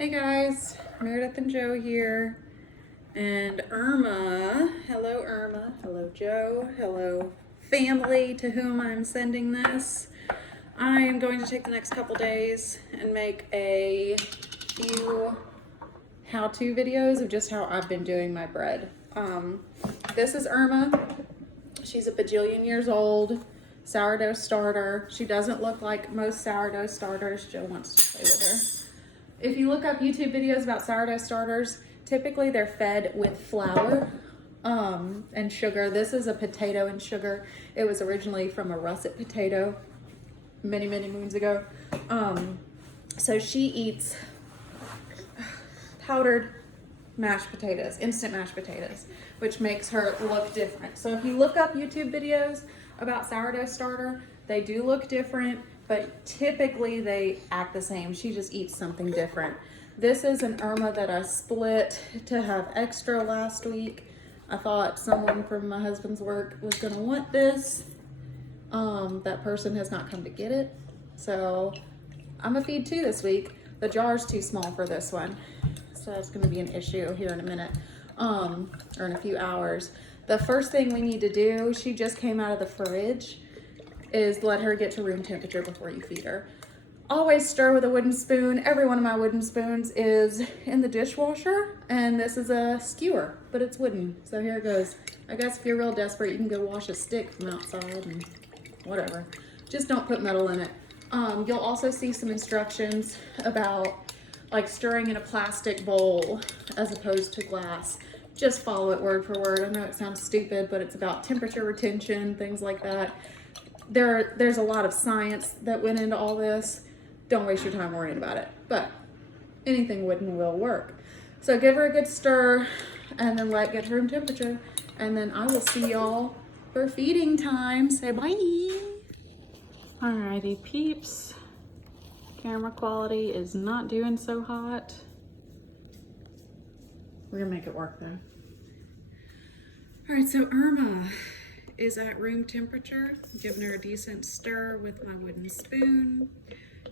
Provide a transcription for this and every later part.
Hey guys, Meredith and Joe here, and Irma. Hello Irma, hello Joe, hello family to whom I'm sending this. I am going to take the next couple days and make a few how-to videos of just how I've been doing my bread. This is Irma. She's a bajillion years old, sourdough starter. She doesn't look like most sourdough starters. Joe wants to play with her. If you look up YouTube videos about sourdough starters, typically they're fed with flour and sugar. This is a potato and sugar. It was originally from a russet potato many moons ago. So she eats powdered mashed potatoes, instant mashed potatoes, which makes her look different. So if you look up YouTube videos about sourdough starter, they do look different, but typically they act the same. She just eats something different. This is an Irma that I split to have extra last week. I thought someone from my husband's work was gonna want this. That person has not come to get it. So I'm gonna feed two this week. The jar's too small for this one. So that's gonna be an issue here in a minute, or in a few hours. The first thing we need to do, she just came out of the fridge, is let her get to room temperature before you feed her. Always stir with a wooden spoon. Every one of my wooden spoons is in the dishwasher, and this is a skewer, but it's wooden. So here it goes. I guess if you're real desperate, you can go wash a stick from outside and whatever. Just don't put metal in it. You'll also see some instructions about like stirring in a plastic bowl as opposed to glass. Just follow it word for word. I know it sounds stupid, but it's about temperature retention, things like that. There's a lot of science that went into all this. Don't waste your time worrying about it, but anything wooden will work. So give her a good stir and then let it get to room temperature. And then I will see y'all for feeding time. Say bye. Alrighty, peeps. Camera quality is not doing so hot. We're gonna make it work though. All right, so Irma is at room temperature. I'm giving her a decent stir with my wooden spoon.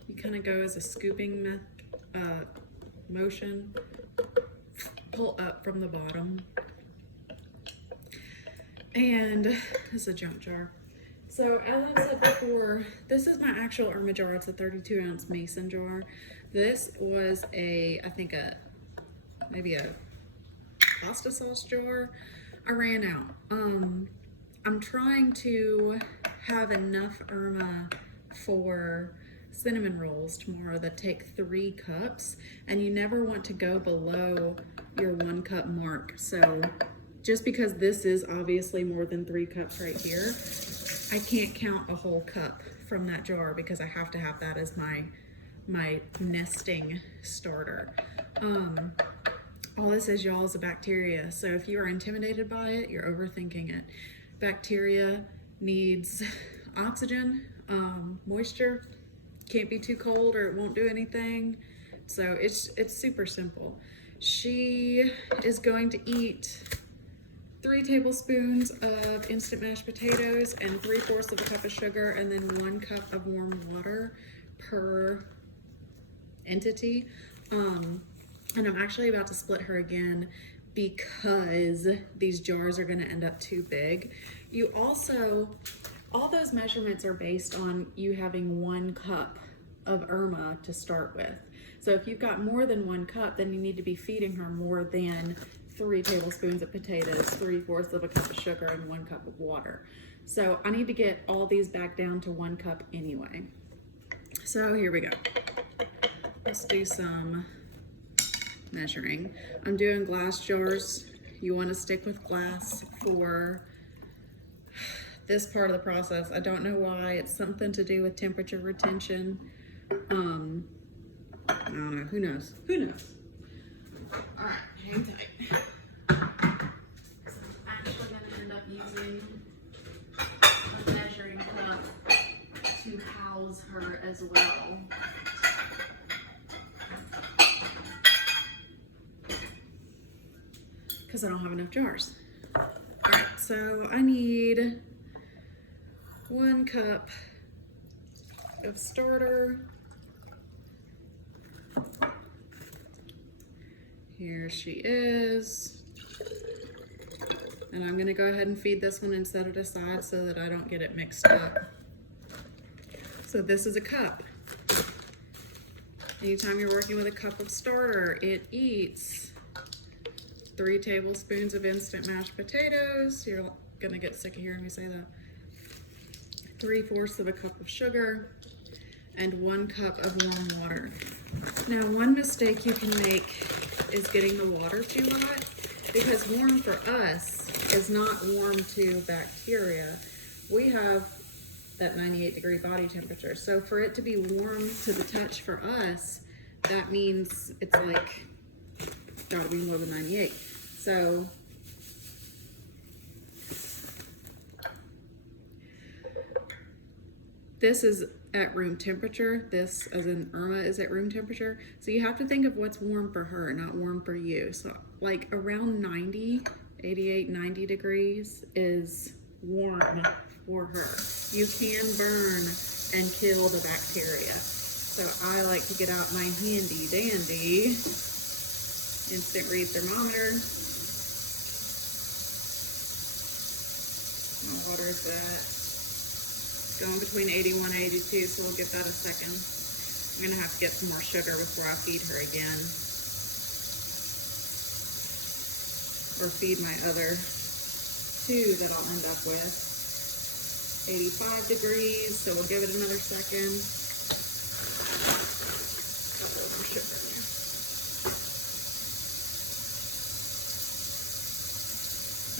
You kind of go as a scooping motion. Pull up from the bottom. And this is a junk jar. So as I've said before, this is my actual Irma jar. It's a 32-ounce mason jar. This was maybe a pasta sauce jar. I ran out. I'm trying to have enough Irma for cinnamon rolls tomorrow that take 3 cups, and you never want to go below your 1 cup mark. So just because this is obviously more than 3 cups right here, I can't count a whole cup from that jar because I have to have that as my nesting starter. All this is, y'all, is a bacteria. So if you are intimidated by it, you're overthinking it. Bacteria needs oxygen, moisture, can't be too cold or it won't do anything. So it's super simple. She is going to eat 3 tablespoons of instant mashed potatoes and 3/4 of a cup of sugar, and then 1 cup of warm water per entity. And I'm actually about to split her again because these jars are going to end up too big. You also, all those measurements are based on you having 1 cup of Irma to start with. So if you've got more than 1 cup, then you need to be feeding her more than 3 tablespoons of potatoes, 3/4 of a cup of sugar, and 1 cup of water. So I need to get all these back down to 1 cup anyway. So here we go. Let's do some measuring. I'm doing glass jars. You want to stick with glass for this part of the process. I don't know why. It's something to do with temperature retention. I don't know. Who knows? Who knows? All right, hang tight. So I'm actually going to end up using a measuring cup to house her as well. Because I don't have enough jars. All right, so I need 1 cup of starter, Here she is. And I'm gonna go ahead and feed this one and set it aside so that I don't get it mixed up. So this is a cup. Anytime you're working with a cup of starter, it eats 3 tablespoons of instant mashed potatoes. You're gonna get sick of hearing me say that. 3/4 of a cup of sugar, and 1 cup of warm water. Now, one mistake you can make is getting the water too hot, because warm for us is not warm to bacteria. We have that 98-degree body temperature. So for it to be warm to the touch for us, that means it's like gotta be more than 98. So this is at room temperature. This, as in Irma, is at room temperature. So you have to think of what's warm for her, not warm for you. So like around 90, 88, 90 degrees is warm for her. You can burn and kill the bacteria. So I like to get out my handy dandy instant read thermometer. My water is at going between 81 and 82, so we'll give that a second. I'm gonna have to get some more sugar before I feed her again. Or feed my other 2 that I'll end up with. 85 degrees, so we'll give it another second. Got a little more sugar in there.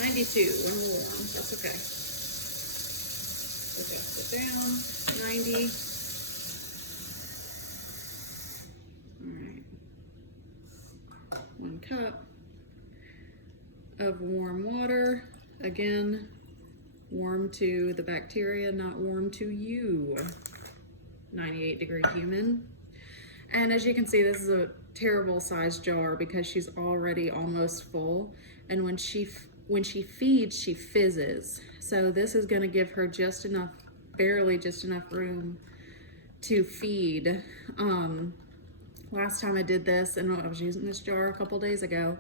92, one more warm, that's okay. Adjust it down, 90. All right. 1 cup of warm water. Again, warm to the bacteria, not warm to you. 98-degree human. And as you can see, this is a terrible sized jar because she's already almost full. And when she feeds, she fizzes. So this is gonna give her just enough, barely just enough room to feed. Last time I did this, and I was using this jar a couple days ago,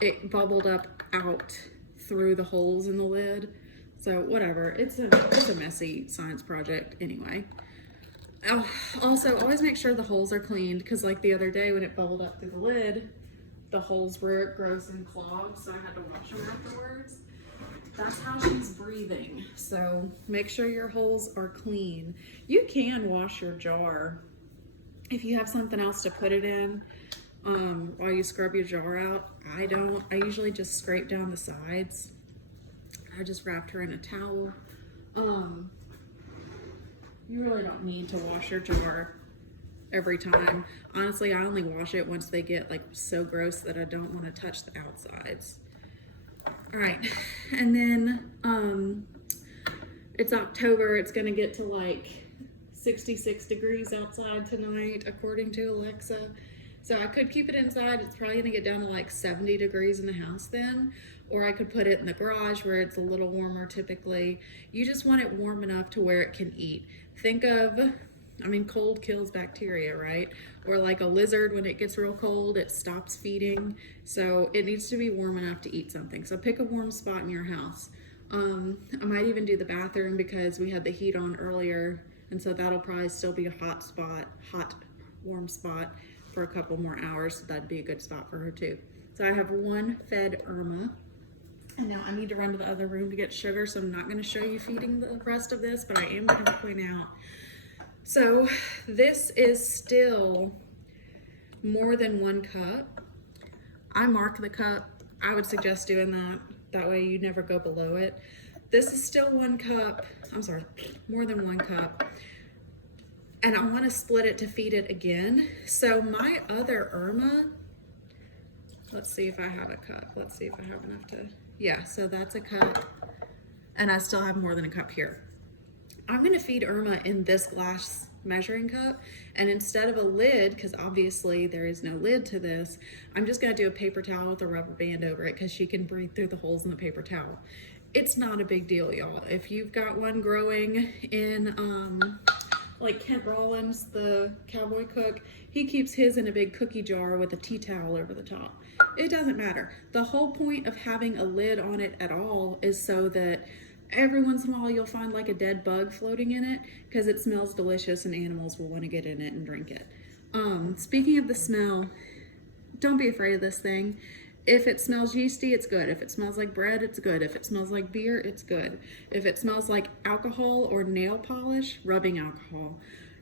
it bubbled up out through the holes in the lid. So whatever, it's a messy science project anyway. Also, always make sure the holes are cleaned, because like the other day when it bubbled up through the lid, the holes were gross and clogged, so I had to wash them afterwards. That's how she's breathing. So make sure your holes are clean. You can wash your jar if you have something else to put it in while you scrub your jar out. I don't. I usually just scrape down the sides. I just wrapped her in a towel. You really don't need to wash your jar every time. Honestly, I only wash it once they get like so gross that I don't want to touch the outsides. All right, and then it's October. It's gonna get to like 66 degrees outside tonight, according to Alexa. So I could keep it inside. It's probably gonna get down to like 70 degrees in the house then, or I could put it in the garage where it's a little warmer typically. You just want it warm enough to where it can eat. Think of, I mean, cold kills bacteria, right? Or like a lizard, when it gets real cold, it stops feeding. So it needs to be warm enough to eat something. So pick a warm spot in your house. I might even do the bathroom because we had the heat on earlier. And so that'll probably still be a hot spot, warm spot for a couple more hours. So that'd be a good spot for her too. So I have 1 fed Irma. And now I need to run to the other room to get sugar. So I'm not gonna show you feeding the rest of this, but I am gonna point out. So this is still more than 1 cup. I mark the cup. I would suggest doing that. That way you never go below it. This is still 1 cup. I'm sorry, more than 1 cup. And I want to split it to feed it again. So my other Irma, let's see if I have a cup. Let's see if I have enough to, yeah, so that's a cup. And I still have more than a cup here. I'm gonna feed Irma in this glass measuring cup, and instead of a lid, because obviously there is no lid to this, I'm just gonna do a paper towel with a rubber band over it because she can breathe through the holes in the paper towel. It's not a big deal, y'all. If you've got one growing in Like Kent Rollins, the cowboy cook, he keeps his in a big cookie jar with a tea towel over the top. It doesn't matter. The whole point of having a lid on it at all is so that every once in a while you'll find like a dead bug floating in it because it smells delicious and animals will want to get in it and drink it. Speaking of the smell, don't be afraid of this thing. If it smells yeasty, it's good. If it smells like bread, it's good. If it smells like beer, it's good. If it smells like alcohol or nail polish, rubbing alcohol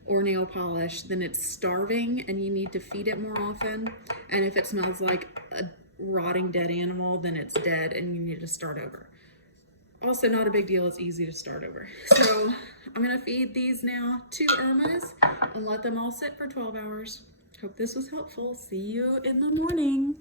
or nail polish, then it's starving and you need to feed it more often. And if it smells like a rotting dead animal, then it's dead and you need to start over. Also, not a big deal. It's easy to start over. So I'm going to feed these now to Irmas and let them all sit for 12 hours. Hope this was helpful. See you in the morning.